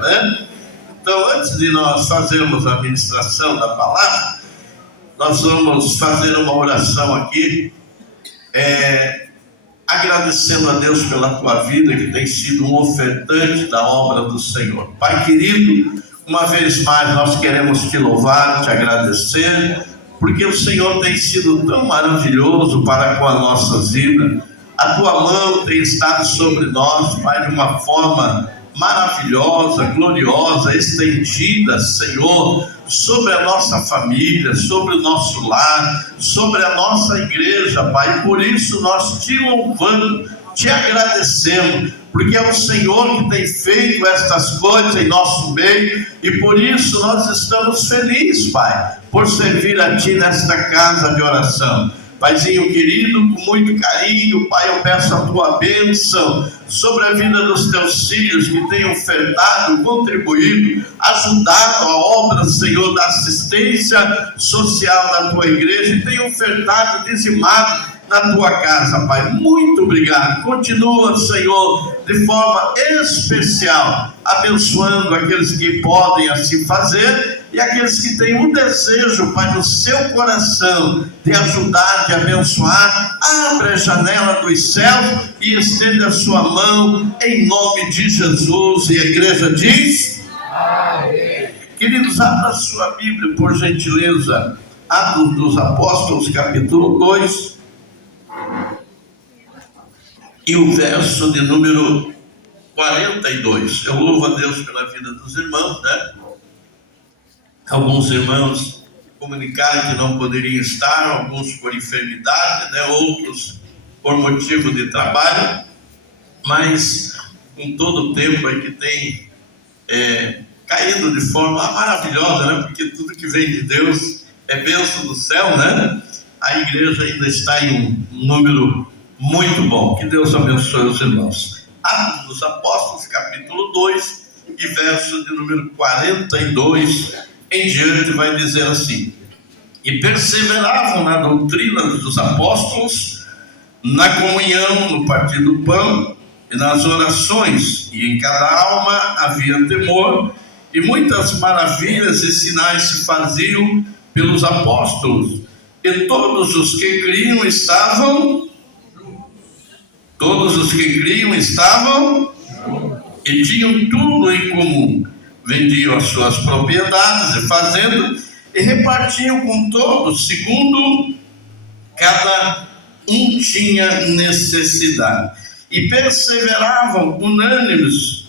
né? Então, antes de nós fazermos a ministração da palavra, nós vamos fazer uma oração aqui, agradecendo a Deus pela tua vida, que tem sido um ofertante da obra do Senhor. Pai querido, uma vez mais nós queremos te louvar, te agradecer, porque o Senhor tem sido tão maravilhoso para com a nossa vida. A tua mão tem estado sobre nós, Pai, de uma forma maravilhosa, gloriosa, estendida, Senhor, sobre a nossa família, sobre o nosso lar, sobre a nossa igreja, Pai. Por isso nós te louvamos, te agradecemos, porque é o Senhor que tem feito estas coisas em nosso meio, e por isso nós estamos felizes, Pai, por servir a Ti nesta casa de oração. Paizinho querido, com muito carinho, Pai, eu peço a Tua bênção sobre a vida dos Teus filhos que têm ofertado, contribuído, ajudado a obra, Senhor, da assistência social da Tua igreja, e têm ofertado, dizimado na Tua casa, Pai. Muito obrigado. Continua, Senhor, de forma especial, abençoando aqueles que podem assim fazer, e aqueles que têm um desejo, Pai, no seu coração, de ajudar, de abençoar. Abre a janela dos céus e estende a sua mão, em nome de Jesus. E a igreja diz: amém. Queridos, abra a sua Bíblia, por gentileza, Atos dos Apóstolos, capítulo 2, e o verso de número 42. Eu louvo a Deus pela vida dos irmãos, né? Alguns irmãos comunicaram que não poderiam estar, alguns por enfermidade, né? Outros por motivo de trabalho, mas com todo o tempo aí que tem caído de forma maravilhosa, né? Porque tudo que vem de Deus é bênção do céu, né? A igreja ainda está em um número muito bom. Que Deus abençoe os irmãos. Atos dos Apóstolos, capítulo 2, e verso de número 42 em diante, vai dizer assim: e perseveravam na doutrina dos apóstolos, na comunhão, no partir do pão e nas orações, e em cada alma havia temor, e muitas maravilhas e sinais se faziam pelos apóstolos, e todos os que criam estavam e tinham tudo em comum. Vendiam as suas propriedades e fazendas e repartiam com todos, segundo cada um tinha necessidade. E perseveravam unânimes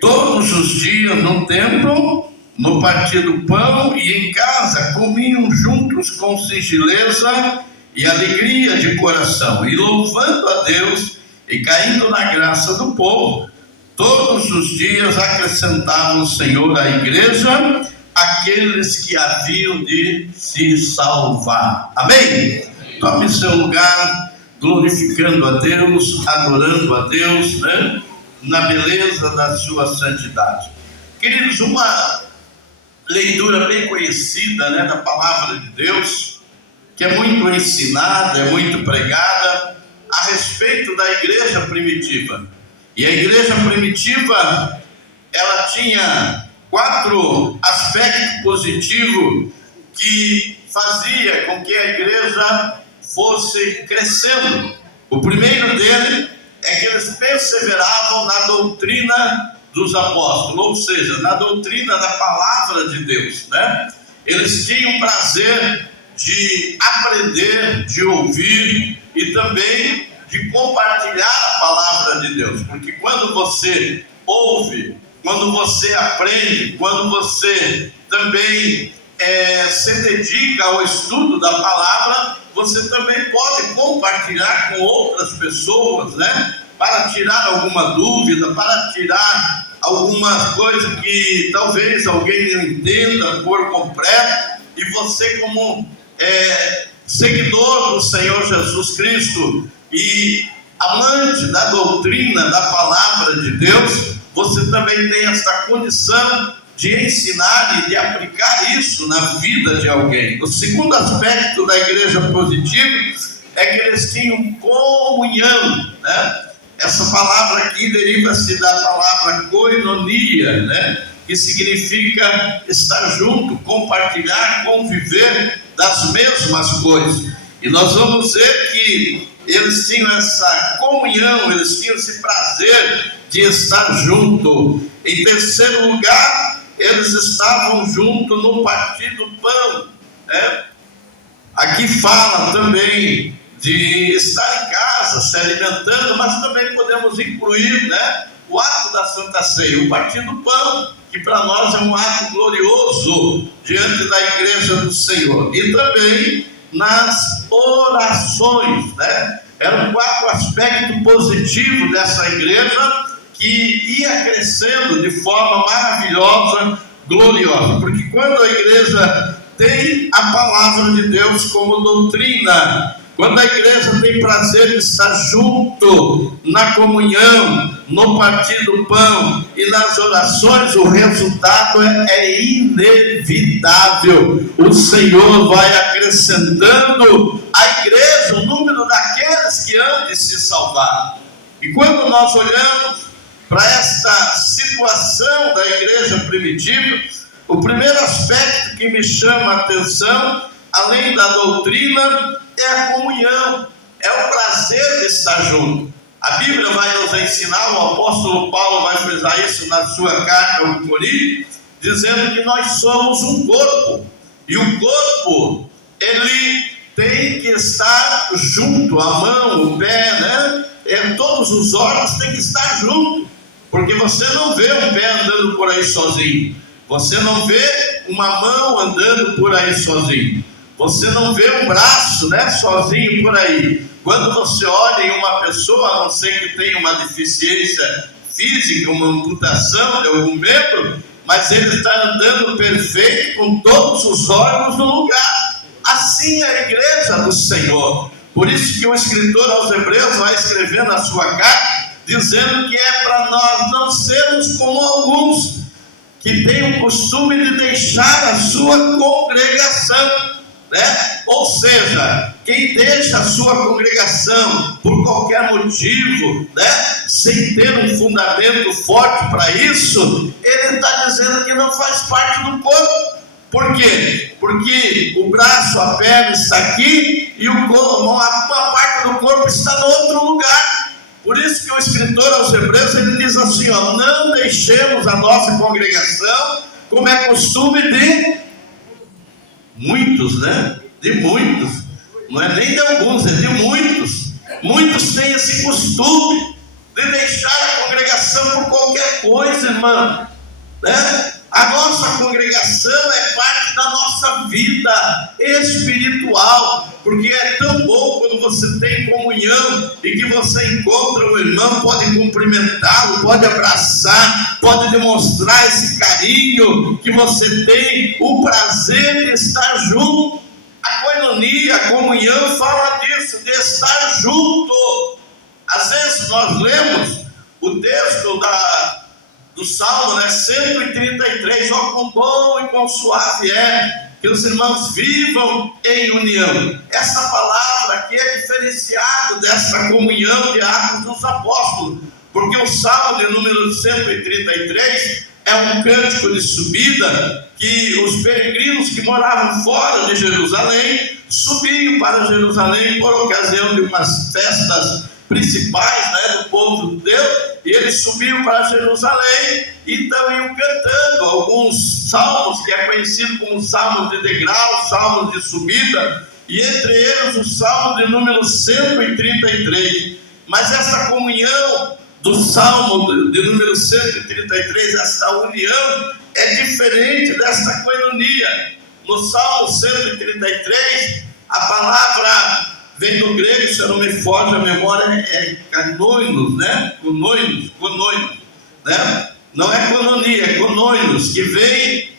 todos os dias no templo, no partir do pão e em casa, comiam juntos com singeleza e alegria de coração, e louvando a Deus e caindo na graça do povo. Todos os dias acrescentava o Senhor à igreja aqueles que haviam de se salvar. Amém? Tome seu lugar, glorificando a Deus, adorando a Deus, né? Na beleza da sua santidade. Queridos, uma leitura bem conhecida, né, da palavra de Deus, que é muito ensinada, é muito pregada a respeito da igreja primitiva. E a igreja primitiva, ela tinha 4 aspectos positivos que fazia com que a igreja fosse crescendo. O primeiro dele é que eles perseveravam na doutrina dos apóstolos, ou seja, na doutrina da palavra de Deus, né? Eles tinham prazer de aprender, de ouvir e também de compartilhar a palavra de Deus, porque quando você ouve, quando você aprende, quando você também se dedica ao estudo da palavra, você também pode compartilhar com outras pessoas, né? Para tirar alguma dúvida, para tirar alguma coisa que talvez alguém não entenda por completo, e você, como seguidor do Senhor Jesus Cristo e amante da doutrina da palavra de Deus, você também tem essa condição de ensinar e de aplicar isso na vida de alguém. O segundo aspecto da igreja positiva é que eles tinham comunhão, né? Essa palavra aqui deriva-se da palavra koinonia, né? Que significa estar junto, compartilhar, conviver das mesmas coisas. E nós vamos ver que eles tinham essa comunhão, eles tinham esse prazer de estar junto. Em terceiro lugar, eles estavam juntos no partir do pão, né? Aqui fala também de estar em casa, se alimentando, mas também podemos incluir, né, o ato da Santa Ceia, o partir do pão, que para nós é um ato glorioso diante da igreja do Senhor. E também nas orações, né? Era um quarto aspecto positivo dessa igreja, que ia crescendo de forma maravilhosa, gloriosa. Porque quando a igreja tem a palavra de Deus como doutrina, quando a igreja tem prazer de estar junto na comunhão, no partir do pão e nas orações, o resultado é inevitável. O Senhor vai acrescentando à igreja o número daqueles que hão de se salvar. E quando nós olhamos para esta situação da igreja primitiva, o primeiro aspecto que me chama a atenção, além da doutrina, é a comunhão, é o prazer de estar junto. A Bíblia vai nos ensinar, o apóstolo Paulo vai frisar isso na sua carta aos Coríntios, dizendo que nós somos um corpo, e o corpo, ele tem que estar junto, a mão, o pé, né? Todos os órgãos têm que estar juntos, porque você não vê um pé andando por aí sozinho, você não vê uma mão andando por aí sozinho, você não vê um braço, né, sozinho por aí. Quando você olha em uma pessoa, a não ser que tenha uma deficiência física, uma amputação de algum membro, mas ele está andando perfeito com todos os órgãos no lugar. Assim é a igreja do Senhor. Por isso que o escritor aos Hebreus vai escrever na sua carta, dizendo que é para nós não sermos como alguns que têm o costume de deixar a sua congregação, né? Ou seja, quem deixa a sua congregação por qualquer motivo, né, sem ter um fundamento forte para isso, ele está dizendo que não faz parte do corpo. Por quê? Porque o braço, a perna está aqui e uma parte do corpo está no outro lugar. Por isso que o escritor aos Hebreus, ele diz assim, ó, não deixemos a nossa congregação, como é costume de muitos, né? De muitos, não é nem de alguns, é de muitos. Muitos têm esse costume de deixar a congregação por qualquer coisa, irmão, né? A nossa congregação é parte da nossa vida espiritual, porque é tão bom quando você tem comunhão e que você encontra o irmão, pode cumprimentá-lo, pode abraçar, pode demonstrar esse carinho que você tem, o prazer de estar junto. A koinonia, a comunhão fala disso, de estar junto. Às vezes nós lemos o texto do Salmo, né, 133, ó, quão bom e quão suave é que os irmãos vivam em união. Essa palavra aqui é diferenciada dessa comunhão de Atos dos Apóstolos, porque o Salmo de número 133 é um cântico de subida que os peregrinos que moravam fora de Jerusalém subiam para Jerusalém por ocasião de umas festas principais, né, do povo de Deus, e eles subiam para Jerusalém e então iam cantando alguns salmos, que é conhecido como salmos de degrau, salmos de subida, e entre eles o salmo de número 133. Mas essa comunhão do salmo de número 133, essa união, é diferente dessa koinonia. No salmo 133, a palavra vem do grego, se eu não me foge a memória, é koinonos, né? Koinonos, né? Não é koinonia, é koinonos, que vem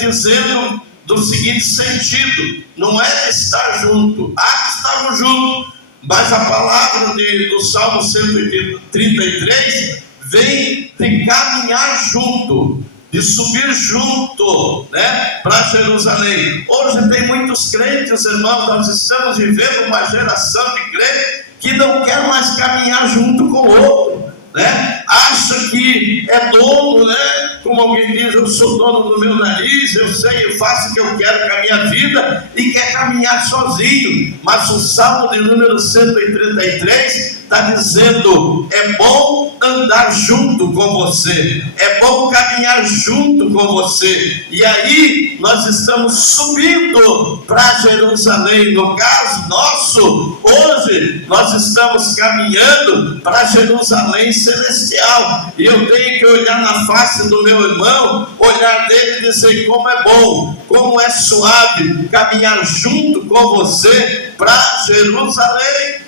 dizendo do seguinte sentido: não é de estar junto, que estavam juntos, mas a palavra do Salmo 133 vem de caminhar junto, de subir junto, né, para Jerusalém. Hoje tem muitos crentes, irmãos, nós estamos vivendo uma geração de crentes que não quer mais caminhar junto com o outro. né? Acha que é dono, né? Como alguém diz, eu sou dono do meu nariz, eu sei, eu faço o que eu quero com a minha vida, e quer caminhar sozinho. Mas o Salmo de número 133 está dizendo: é bom andar junto com você, é bom caminhar junto com você. E aí nós estamos subindo para Jerusalém. No caso nosso, hoje nós estamos caminhando para Jerusalém celestial, e eu tenho que olhar na face do meu irmão, olhar dele e dizer: como é bom, como é suave caminhar junto com você para Jerusalém.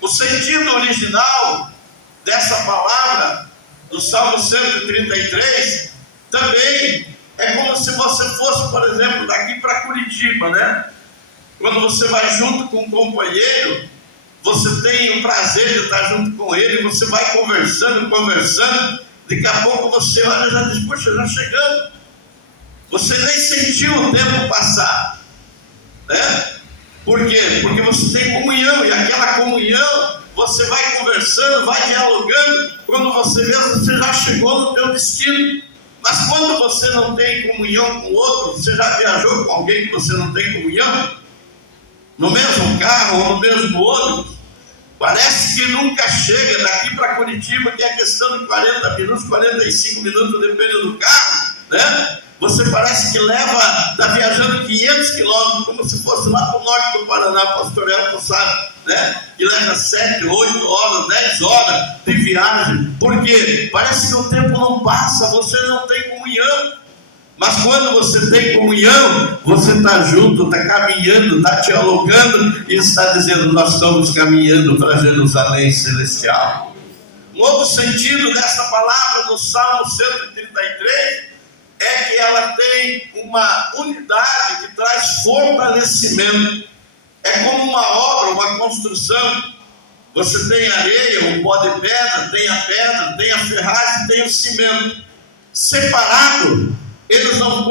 O sentido original dessa palavra do Salmo 133 também é como se você fosse, por exemplo, daqui para Curitiba, né? Quando você vai junto com um companheiro, você tem o prazer de estar junto com ele, você vai conversando, daqui a pouco você olha e já diz: poxa, já chegamos. Você nem sentiu o tempo passar, né? Por quê? Porque você tem comunhão, e aquela comunhão, você vai conversando, vai dialogando, quando você vê, você já chegou no teu destino. Mas quando você não tem comunhão com o outro, você já viajou com alguém que você não tem comunhão? No mesmo carro ou no mesmo ônibus? Parece que nunca chega. Daqui para Curitiba, que é questão de 40 minutos, 45 minutos, depende do carro, né? Você parece que está viajando 500 quilômetros, como se fosse lá para o norte do Paraná. Pastor Elton sabe, né? Que leva 7, 8 horas, 10 horas de viagem. Por quê? Parece que o tempo não passa, você não tem comunhão. Mas quando você tem comunhão, você está junto, está caminhando, está dialogando e está dizendo: nós estamos caminhando para Jerusalém celestial. Um outro sentido dessa palavra do Salmo 133 é que ela tem uma unidade que traz fortalecimento. É como uma obra, uma construção. Você tem areia, um pó de pedra, tem a ferragem, tem o cimento. Separado, eles não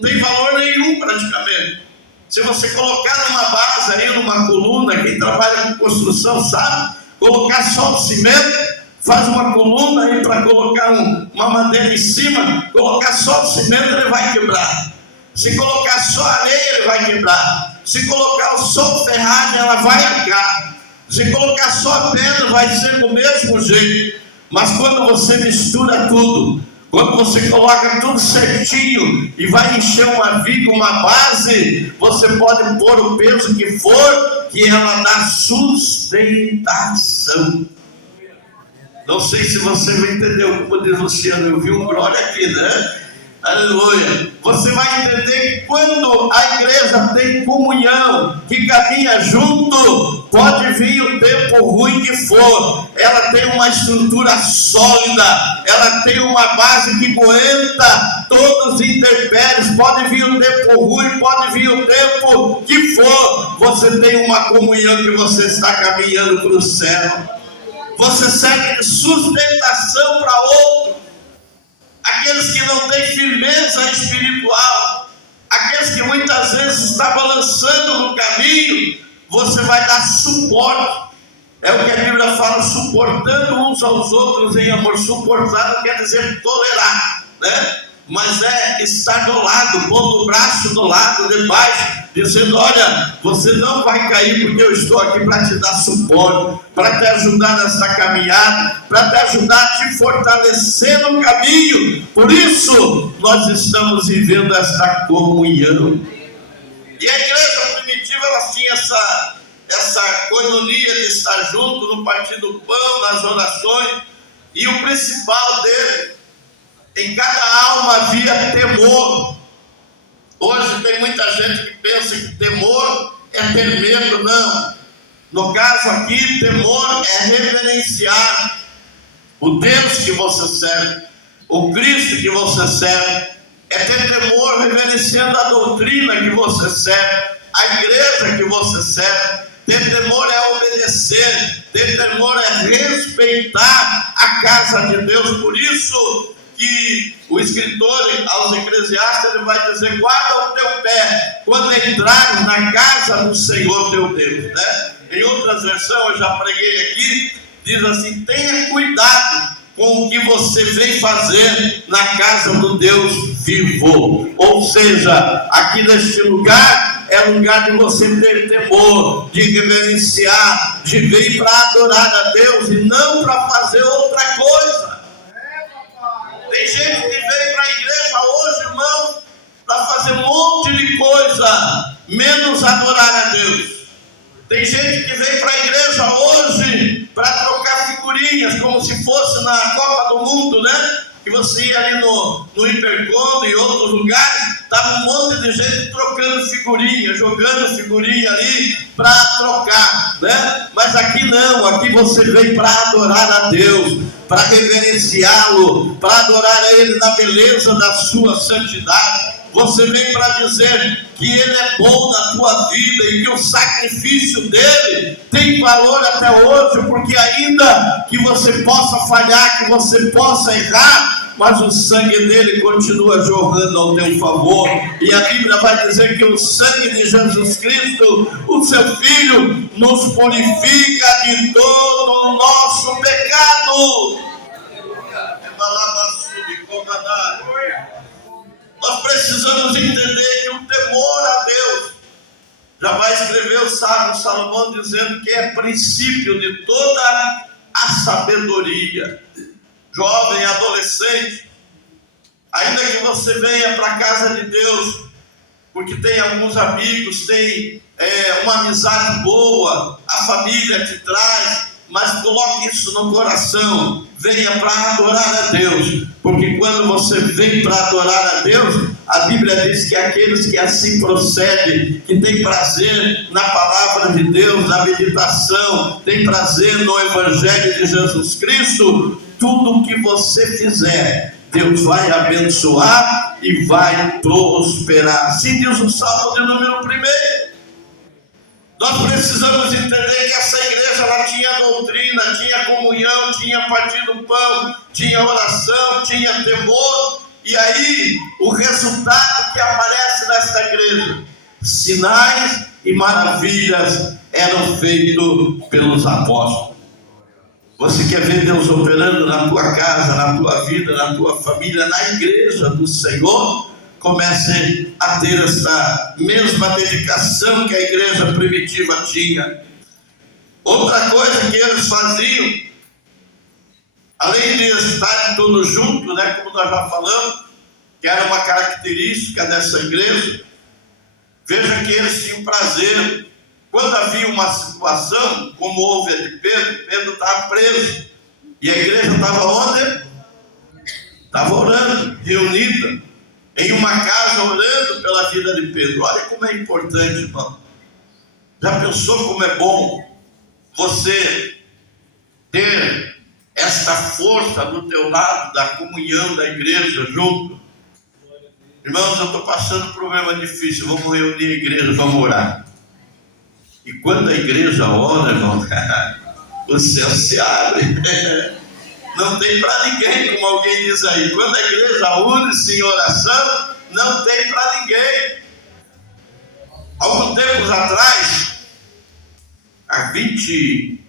têm valor nenhum praticamente. Se você colocar numa base aí, numa coluna, quem trabalha com construção sabe, colocar só o cimento, faz uma coluna aí para colocar uma madeira em cima, colocar só o cimento, ele vai quebrar. Se colocar só areia, ele vai quebrar. Se colocar só o ferragem, ela vai arcar. Se colocar só a pedra, vai ser do mesmo jeito. Mas quando você mistura tudo, quando você coloca tudo certinho e vai encher uma viga, uma base, você pode pôr o peso que for, que ela dá sustentação. Não sei se você vai entender, como diz Luciano, eu vi um glória aqui, né? Aleluia. Você vai entender que quando a igreja tem comunhão, que caminha junto, pode vir o tempo ruim que for, ela tem uma estrutura sólida, ela tem uma base que aguenta todos os intempéries. Pode vir o tempo ruim, pode vir o tempo que for, você tem uma comunhão que você está caminhando para o céu. Você serve de sustentação para outros. Aqueles que não têm firmeza espiritual, aqueles que muitas vezes estão balançando no caminho, você vai dar suporte. É o que a Bíblia fala: suportando uns aos outros em amor. Suportar não quer dizer tolerar, né? Mas é estar do lado, pondo o braço do lado, de baixo, dizendo: olha, você não vai cair, porque eu estou aqui para te dar suporte, para te ajudar nessa caminhada, para te ajudar a te fortalecer no caminho. Por isso nós estamos vivendo esta comunhão. E a igreja primitiva, ela tinha essa coinonia de estar junto, no partir do pão, nas orações. E o principal dele, em cada alma havia temor. Hoje tem muita gente que pensa que temor é ter medo. Não. No caso aqui, temor é reverenciar o Deus que você serve, o Cristo que você serve. É ter temor reverenciando a doutrina que você serve, a igreja que você serve. Ter temor é obedecer, ter temor é respeitar a casa de Deus. Por isso que o escritor aos Eclesiastes, ele vai dizer: guarda o teu pé quando entrares na casa do Senhor teu Deus, né? Em outras versões, eu já preguei aqui, diz assim: tenha cuidado com o que você vem fazer na casa do Deus vivo. Ou seja, aqui neste lugar é lugar de você ter temor, de reverenciar, de vir para adorar a Deus e não para fazer outra coisa. Tem gente que veio para a igreja hoje, irmão, para fazer um monte de coisa, menos adorar a Deus. Tem gente que veio para a igreja hoje para trocar figurinhas, como se fosse na Copa do Mundo, né? Que você ia ali no Hipercom e em outros lugares, estava um monte de gente trocando figurinha, jogando figurinha ali para trocar, né? Mas aqui não, aqui você veio para adorar a Deus, para reverenciá-lo, para adorar a Ele na beleza da sua santidade. Você vem para dizer que Ele é bom na tua vida e que o sacrifício dele tem valor até hoje, porque ainda que você possa falhar, que você possa errar, mas o sangue dele continua jorrando ao teu favor. E a Bíblia vai dizer que o sangue de Jesus Cristo, o seu Filho, nos purifica de todo o nosso pecado. Nós precisamos entender que o temor a Deus, já vai escrever o sábio Salomão dizendo que é princípio de toda a sabedoria. Jovem, adolescente, ainda que você venha para a casa de Deus, porque tem alguns amigos, tem uma amizade boa, a família te traz, mas coloque isso no coração, venha para adorar a Deus, porque quando você vem para adorar a Deus, a Bíblia diz que aqueles que assim procedem, que tem prazer na palavra de Deus, na meditação, tem prazer no Evangelho de Jesus Cristo, tudo o que você fizer, Deus vai abençoar e vai prosperar. Assim diz o Salmo de número 1. Nós precisamos entender que essa igreja ela tinha doutrina, tinha comunhão, tinha partir do pão, tinha oração, tinha temor. E aí o resultado que aparece nesta igreja, sinais e maravilhas eram feitos pelos apóstolos. Você quer ver Deus operando na tua casa, na tua vida, na tua família, na igreja do Senhor? Comece a ter essa mesma dedicação que a igreja primitiva tinha. Outra coisa que eles faziam, além de estarem todos juntos, né, como nós já falamos, que era uma característica dessa igreja, veja que eles tinham prazer. Quando havia uma situação, como houve a de Pedro, Pedro estava preso, e a igreja estava onde? Estava orando, reunida, em uma casa, orando pela vida de Pedro. Olha como é importante, irmão. Já pensou como é bom você ter esta força do teu lado, da comunhão da igreja junto? Irmãos, eu estou passando um problema difícil, vamos reunir a igreja, vamos orar. E quando a igreja ora, irmão, o céu se abre. Não tem para ninguém, como alguém diz aí. Quando a igreja une-se em oração, não tem para ninguém. Alguns tempos atrás, há 20,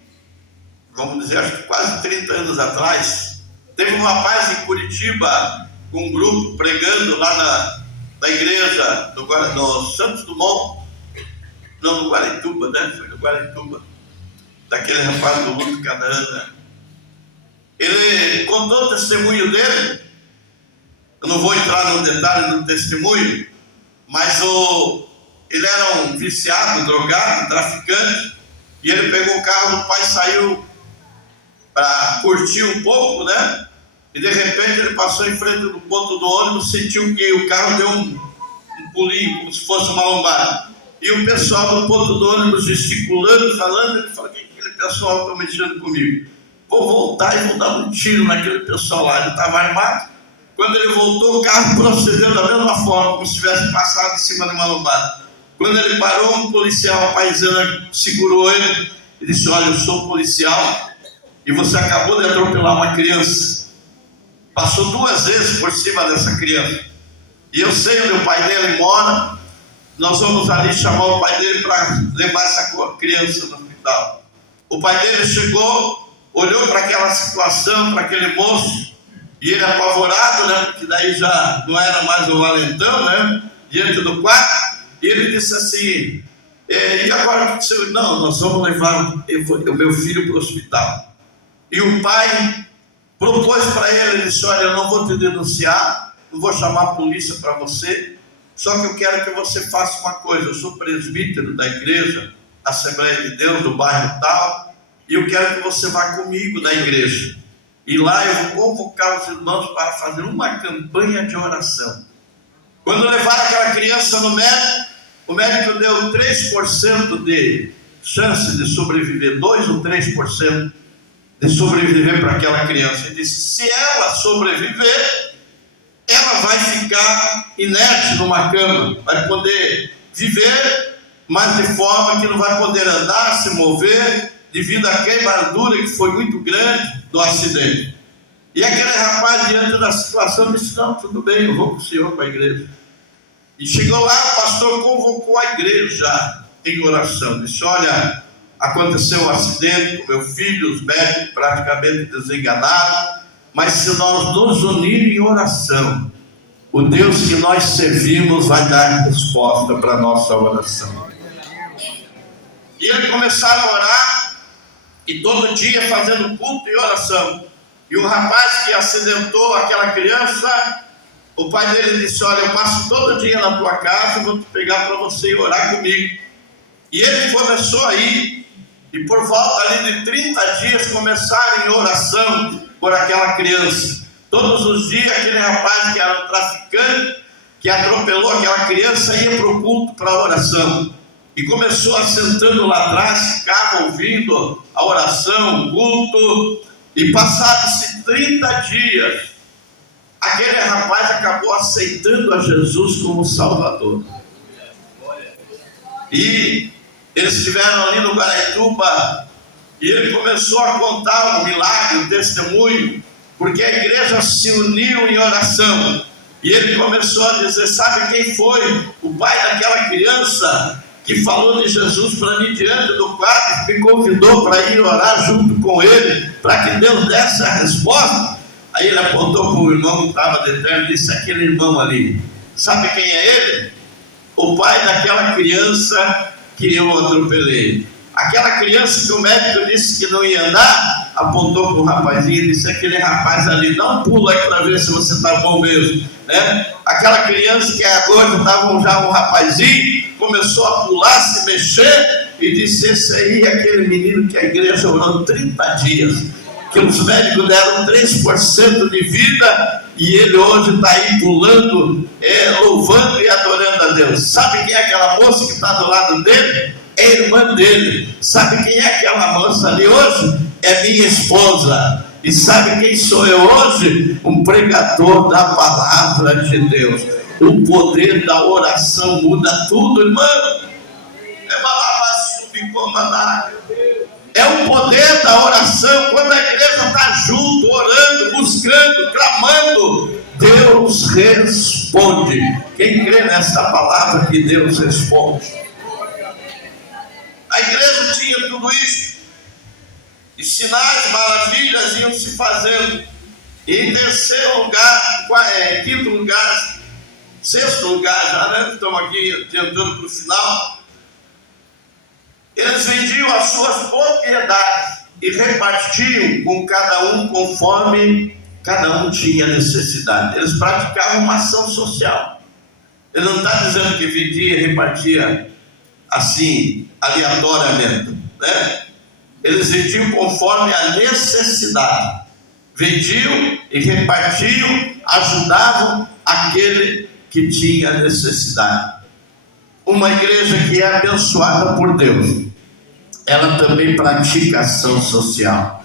vamos dizer, acho que quase 30 anos atrás, teve um rapaz em Curitiba, com um grupo pregando lá na igreja no Santos Dumont, não, no Guarituba, né? Foi no Guarituba, daquele rapaz do Luto Canaã, né? Ele contou o testemunho dele. Eu não vou entrar no detalhe do testemunho, mas ele era um viciado, drogado, traficante, e ele pegou o carro do pai e saiu para curtir um pouco, né? E de repente ele passou em frente do ponto do ônibus, sentiu que o carro deu um pulinho, como se fosse uma lombada. E o pessoal do ponto do ônibus gesticulando, falando, ele falou: que aquele pessoal está mexendo comigo? Vou voltar e vou dar um tiro naquele pessoal lá. Ele estava armado. Quando ele voltou, o carro procedeu da mesma forma, como se tivesse passado em cima de uma lombada. Quando ele parou, um policial, a paisana, segurou ele e disse: olha, eu sou policial e você acabou de atropelar uma criança. Passou 2 vezes por cima dessa criança. E eu sei onde o pai dele mora. Nós vamos ali chamar o pai dele para levar essa criança no hospital. O pai dele chegou, olhou para aquela situação, para aquele moço, e ele apavorado, né, porque daí já não era mais o valentão, né, diante do quarto, e ele disse assim, e agora o que você... Não, nós vamos levar o meu filho para o hospital. E o pai propôs para ele, ele disse, olha, eu não vou te denunciar, não vou chamar a polícia para você, só que eu quero que você faça uma coisa, eu sou presbítero da igreja, Assembleia de Deus, do bairro tal, e eu quero que você vá comigo na igreja. E lá eu vou convocar os irmãos para fazer uma campanha de oração. Quando levaram aquela criança no médico, o médico deu 3% de chance de sobreviver, 2 ou 3% de sobreviver para aquela criança. Ele disse, se ela sobreviver, ela vai ficar inerte numa cama, vai poder viver, mas de forma que não vai poder andar, se mover, devido à queimadura que foi muito grande do acidente. E aquele rapaz, diante da situação, disse, não, tudo bem, eu vou com o senhor para a igreja. E chegou lá, o pastor convocou a igreja em oração, disse, olha, aconteceu um acidente com meu filho, os médicos praticamente desenganados, mas se nós nos unirmos em oração, o Deus que nós servimos vai dar resposta para a nossa oração. E eles começaram a orar, e todo dia fazendo culto e oração. E o rapaz que acidentou aquela criança, o pai dele disse, olha, eu passo todo dia na tua casa, vou te pegar para você ir orar comigo. E ele começou a ir, e por volta ali de 30 dias começaram em oração por aquela criança. Todos os dias aquele rapaz que era um traficante, que atropelou aquela criança, ia para o culto para a oração. E começou assentando lá atrás, ficava ouvindo a oração, o culto, e passados-se 30 dias, aquele rapaz acabou aceitando a Jesus como Salvador. E eles estiveram ali no Guaraituba, e ele começou a contar o milagre, o testemunho, porque a igreja se uniu em oração. E ele começou a dizer, sabe quem foi o pai daquela criança que falou de Jesus para mim diante do quarto, me convidou para ir orar junto com ele, para que Deus desse a resposta? Aí ele apontou para o irmão que estava detrás e disse, aquele irmão ali, sabe quem é ele? O pai daquela criança que eu atropelei. Aquela criança que o médico disse que não ia andar, apontou para o rapazinho e disse, aquele rapaz ali, dá um pulo aí para ver se você está bom mesmo, né? Aquela criança que agora estava já um rapazinho, começou a pular, se mexer, e disse, esse aí é aquele menino que a igreja orou 30 dias, que os médicos deram 3% de vida, e ele hoje está aí pulando, louvando e adorando a Deus. Sabe quem é aquela moça que está do lado dele? É a irmã dele. Sabe quem é aquela moça ali hoje? É minha esposa. E sabe quem sou eu hoje? Um pregador da palavra de Deus. O poder da oração muda tudo, irmão. É o poder da oração. Quando a igreja está junto, orando, buscando, clamando, Deus responde. Quem crê nessa palavra que Deus responde? A igreja tinha tudo isso, e sinais, maravilhas iam se fazendo. E em terceiro lugar, quinto lugar, sexto lugar, já, né? Estamos aqui adiantando para o final. Eles vendiam as suas propriedades e repartiam com cada um conforme cada um tinha necessidade. Eles praticavam uma ação social. Ele não está dizendo que vendia e repartia assim, aleatoriamente, né? Eles vendiam conforme a necessidade, vendiam e repartiam, ajudavam aquele que tinha necessidade. Uma igreja que é abençoada por Deus, ela também pratica ação social,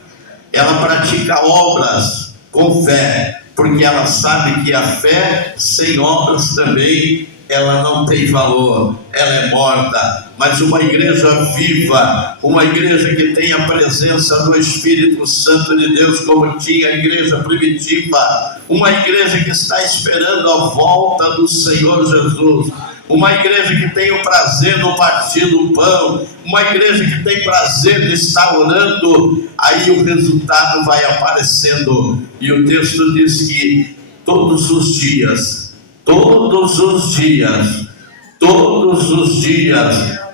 ela pratica obras com fé, porque ela sabe que a fé sem obras também ela não tem valor, ela é morta. Mas uma igreja viva, uma igreja que tem a presença do Espírito Santo de Deus, como tinha a igreja primitiva, uma igreja que está esperando a volta do Senhor Jesus, uma igreja que tem o prazer no partir do pão, uma igreja que tem prazer de estar orando, aí o resultado vai aparecendo. E o texto diz que todos os dias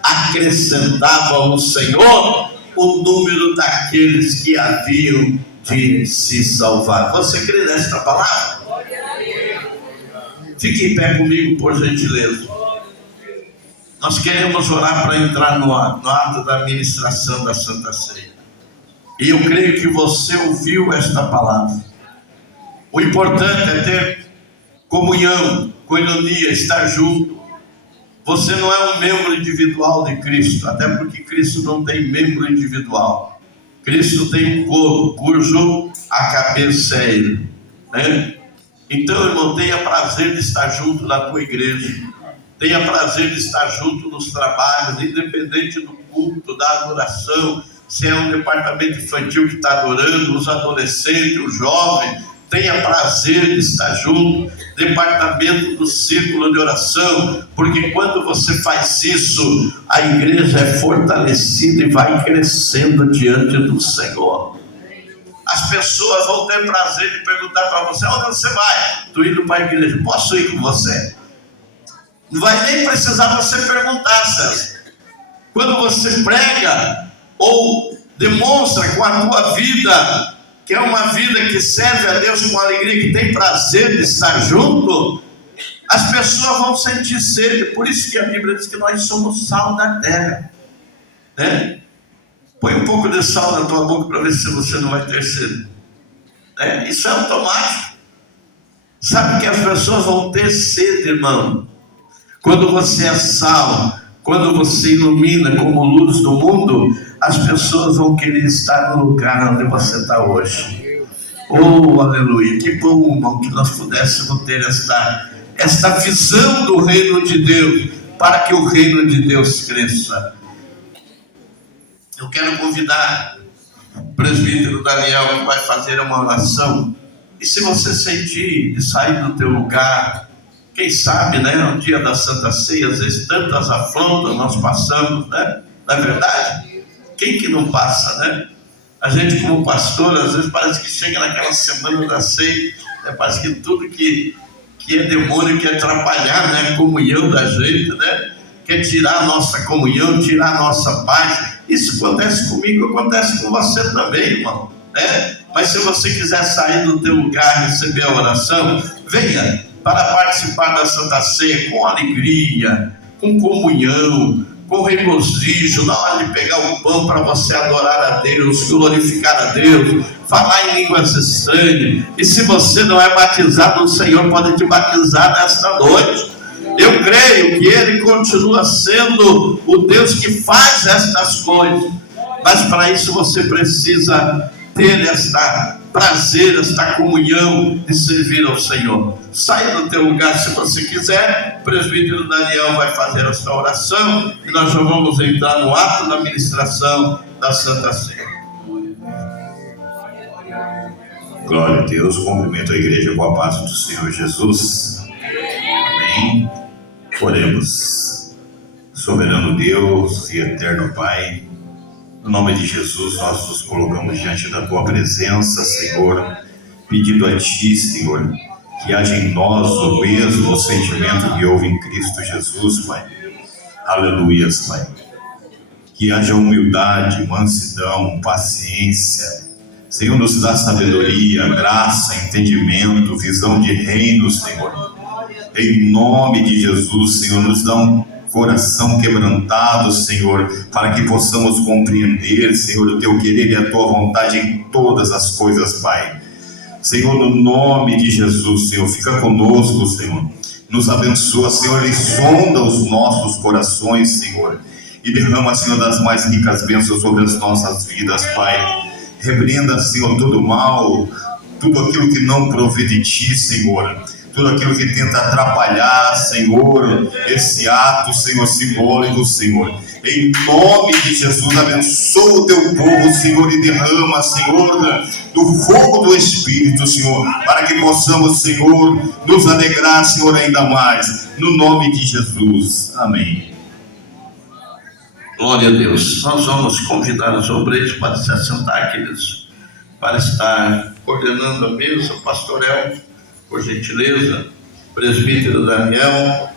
acrescentava o Senhor o número daqueles que haviam de se salvar. Você crê nesta palavra? Fique em pé comigo, por gentileza. Nós queremos orar para entrar no ato da administração da Santa Ceia. E eu creio que você ouviu esta palavra. O importante é ter comunhão, coinonia, estar junto. Você não é um membro individual de Cristo, até porque Cristo não tem membro individual. Cristo tem um corpo, cujo a cabeça é Ele, né? Então, irmão, tenha prazer de estar junto na tua igreja. Tenha prazer de estar junto nos trabalhos, independente do culto, da adoração. Se é um departamento infantil que está adorando, os adolescentes, os jovens, tenha prazer de estar junto. Departamento do círculo de oração, porque quando você faz isso, a igreja é fortalecida e vai crescendo diante do Senhor. As pessoas vão ter prazer de perguntar para você: onde você vai? Estou indo para a igreja. Posso ir com você? Não vai nem precisar você perguntar, César. Quando você prega ou demonstra com a tua vida que é uma vida que serve a Deus com alegria, que tem prazer de estar junto, as pessoas vão sentir sede. Por isso que a Bíblia diz que nós somos sal da terra, né? Põe um pouco de sal na tua boca para ver se você não vai ter sede, né? Isso é automático. Sabe que as pessoas vão ter sede, irmão, quando você é sal, quando você ilumina como luz do mundo. As pessoas vão querer estar no lugar onde você está hoje. Oh, aleluia, que bom, irmão, que nós pudéssemos ter esta visão do reino de Deus, para que o reino de Deus cresça. Eu quero convidar o presbítero Daniel, que vai fazer uma oração. E se você sentir de sair do teu lugar, quem sabe, né, no dia da Santa Ceia, às vezes tantas afrontas nós passamos, né? Não é verdade? Quem que não passa, né? A gente, como pastor, às vezes parece que chega naquela semana da ceia, né? Parece que tudo que é demônio quer atrapalhar, né, a comunhão da gente, né? Quer tirar a nossa comunhão, tirar a nossa paz. Isso acontece comigo, acontece com você também, irmão, né? Mas se você quiser sair do teu lugar e receber a oração, venha para participar da Santa Ceia com alegria, com comunhão, com regozijo, na hora de pegar o pão para você adorar a Deus, glorificar a Deus, falar em línguas estranhas. E se você não é batizado, o Senhor pode te batizar nesta noite. Eu creio que Ele continua sendo o Deus que faz estas coisas, mas para isso você precisa ter esta prazer, esta comunhão de servir ao Senhor. Saia do teu lugar se você quiser. O presbítero Daniel vai fazer esta oração e nós já vamos entrar no ato da ministração da Santa Ceia. Glória a Deus, cumprimento a igreja com a paz do Senhor Jesus. Amém. Oremos. Soberano Deus e eterno Pai, no nome de Jesus, nós nos colocamos diante da Tua presença, Senhor, pedindo a Ti, Senhor, que haja em nós o mesmo sentimento que houve em Cristo Jesus, Pai. Aleluias, Pai. Que haja humildade, mansidão, paciência. Senhor, nos dá sabedoria, graça, entendimento, visão de reino, Senhor. Em nome de Jesus, Senhor, nos dá um coração quebrantado, Senhor, para que possamos compreender, Senhor, o Teu querer e a Tua vontade em todas as coisas, Pai. Senhor, no nome de Jesus, Senhor, fica conosco, Senhor. Nos abençoa, Senhor, e sonda os nossos corações, Senhor, e derrama, Senhor, das mais ricas bênçãos sobre as nossas vidas, Pai. Repreenda, Senhor, todo mal, tudo aquilo que não provê de Ti, Senhor. Tudo aquilo que tenta atrapalhar, Senhor, esse ato, Senhor, simbólico, Senhor. Em nome de Jesus, abençoa o teu povo, Senhor, e derrama, Senhor, do fogo do Espírito, Senhor, para que possamos, Senhor, nos alegrar, Senhor, ainda mais. No nome de Jesus. Amém. Glória a Deus. Nós vamos convidar os obreiros para se assentar, queridos, para estar coordenando a mesa. Pastor El, por gentileza, presbítero Daniel,